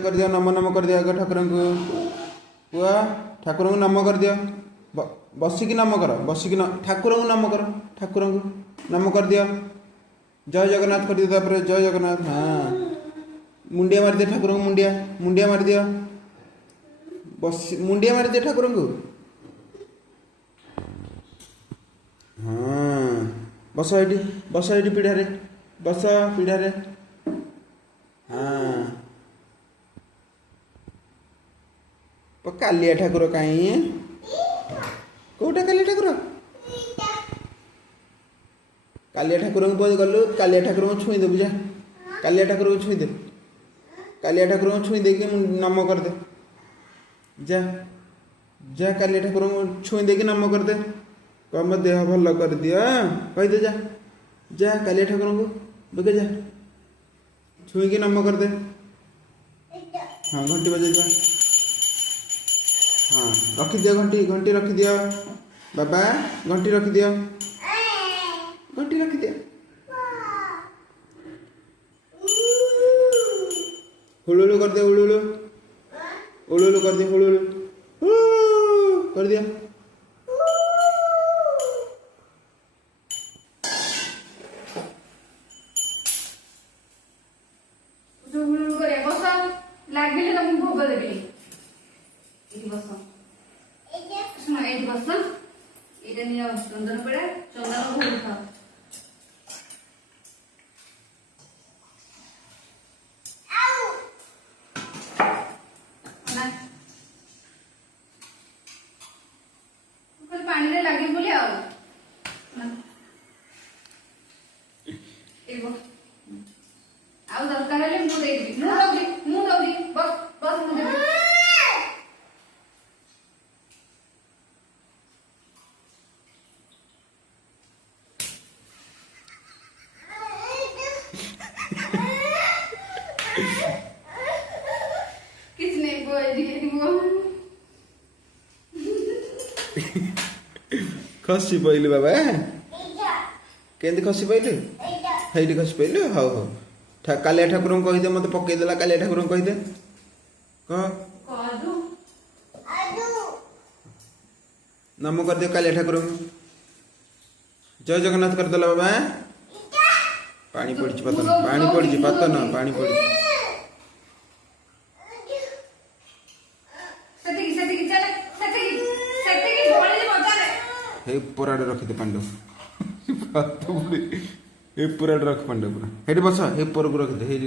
कर दियो नम नम कर दियो आगे ठाकुर को पुआ ठाकुर को नम कर दियो बसिकी नम कर बसिकी ठाकुर को नम कर ठाकुर को नम कर दियो जय जगन्नाथ कर दियो तापर जय जगन्नाथ हाँ मुंडिया मार दियो ठाकुर को मुंडिया मुंडिया मार दियो बस मुंडिया मार दियो ठाकुर को हाँ बस ये पीढ़े बस पीढ़े हाँ कालिया ठाकुर कहीं कौटा कालिया ठाकुर कालिया ठाकुर को गलु कालिया ठाकुर को छुई देबु जा कालिया ठाकुर को छुई दे कालिया ठाकुर को छुई दे कि नम कर दे जा जा कालिया ठाकुर को छुई दे कि नम कर दे कम देह भल कर दिया कही दे जा जा कालिया ठाकुर को बगे जा छुई कि नम कर दे हाँ घंटी बजे जा हाँ रखी दियो घंटी घंटी रखी दियो बाबा घंटी रखी दियो घंटी रखी दियो हुलुलु कर दियो हुलुलु हुलुलु कर दियो हुलुलु कर दियो ଲାଗିଲେ ତମକୁ ଭୋଗ ଦେବି ଏଇଠି ବସ ଶୁଣ ଏଇଠି ବସ ଏଇଟା ନିଅ ଚନ୍ଦନ ପେଡା ଚନ୍ଦନ ଭୋଗ ଖାଅ ପାଣିରେ ଲାଗି ବୋଲି ଆଉ ଆଉ ଦରକାର ହେଲେ ମୁଁ ଦେଇଦେବି ମୁଁ ଦଉଚି ବସ ବସ ମୁଁ ଦେବି किस नहीं बोल वो खसी पइलु बाबा केंदी खसी पइलु हेइडी खसी पइलु हाउ हाउ कालिया ठाकुर को कही दे मत पकईदेला कालिया ठाकुर को कही दे नम कर दियो कालिया ठाकुर को जय जगन्नाथ कर देला बाबा पानी पड़ी पतन पानी पड़ी पतन पानी पड़ी हे पुराड़े रखी दे पांडव हे पुराड़े रख पांडव पूरा हेटी बस हे पर रखी दे हे